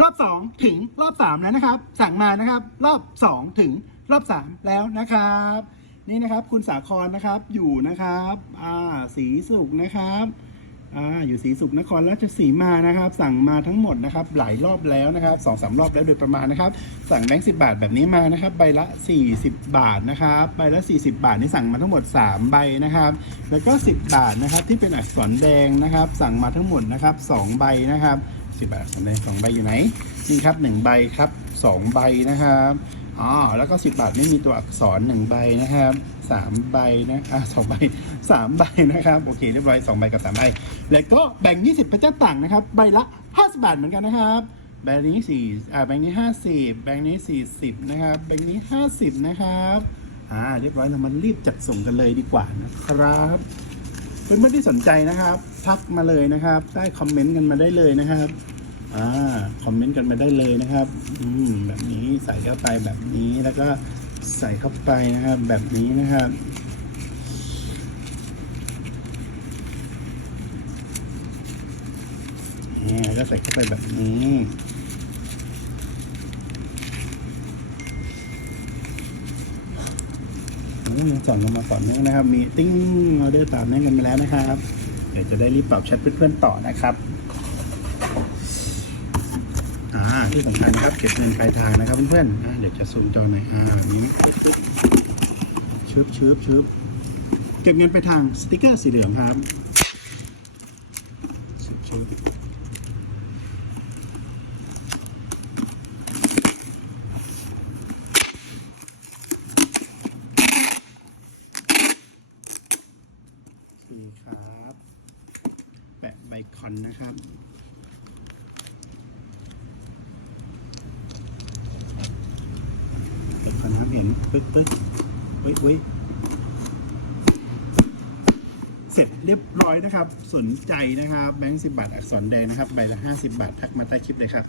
รอบสองถึงรอบสามแล้วนะครับ สั่งมานะครับ รอบสองถึงรอบสามแล้วนะครับ นี่นะครับคุณสาครนะครับอยู่นะครับอ่าสีสุขนะครับอ่าอยู่สีสุขนครราชสีมานะครับ สั่งมาทั้งหมดนะครับ หลายรอบแล้วนะครับสองสามรอบแล้วโดยประมาณนะครับ สั่งแบงค์สิบาทแบบนี้มานะครับ ใบละ 40 บาทนะครับใบละ 40 บาทนี่สั่งมาทั้งหมด 3 ใบนะครับ แล้วก็ 10 บาทนะครับที่เป็นอักษรแดงนะครับ สั่งมาทั้งหมดนะครับ 2 ใบนะครับ 10บาทอักษรแดสองใบอยู่ไหนนี่ครับ1ใบครับ2ใบนะครับอ๋อแล้วก็10บาทไม่มีตัวอักษร1ใบนะครับ3ใบนะอะสองใบ3ใบนะครับโอเคเรียบร้อย2ใบกับ3ใบแล้วก็แบ่ง20พระเจ้าต่างนะครับใบละ50บาทเหมือนกันนะครับแบงค์นี้สี่อ่าแบงค์นี้ห้าสิบแบงค์นี้สี่สิบนะครับแบงค์นี้ห้าสิบนะครับอ่าเรียบร้อยเรามารีบจัดส่งกันเลยดีกว่านะครับ เพื่อนๆที่สนใจนะครับทักมาเลยนะครับ ใต้คอมเมนต์กันมาได้เลยนะครับอ่าคอมเมนต์กันมาได้เลยนะครับอืมแบบนี้ใส่เข้าไปแบบนี้แล้วก็ใส่เข้าไปนะครับ แบบนี้นะครับนี่แล้วก็ใส่เข้าไปแบบนี้ อืมสอนมาต่อเนื่องนะครับ มีติ้งออเดอร์ต่อเนื่องกันไปแล้วนะครับ เดี๋ยวจะได้รีบตอบแชทเพื่อนๆต่อนะครับอ่าที่สำคัญนะครับเก็บเงินปลายทางนะครับเพื่อนๆเดี๋ยวจะซูมจอหน่อยอ่านี้ชืบชืบชืบเก็บเงินไปทางสติกเกอร์สีเหลืองครับชืบชืบ นี่ครับ แปะใบคอนนะครับเปิดคอนครับเห็นปึ๊กปึ๊กอุ้ยอุ้ยเสร็จเรียบร้อยนะครับ สนใจนะครับ แบงค์สิบาท อักษรแดงนะครับ ใบละห้าสิบาท ทักมาใต้คลิปเลยครับ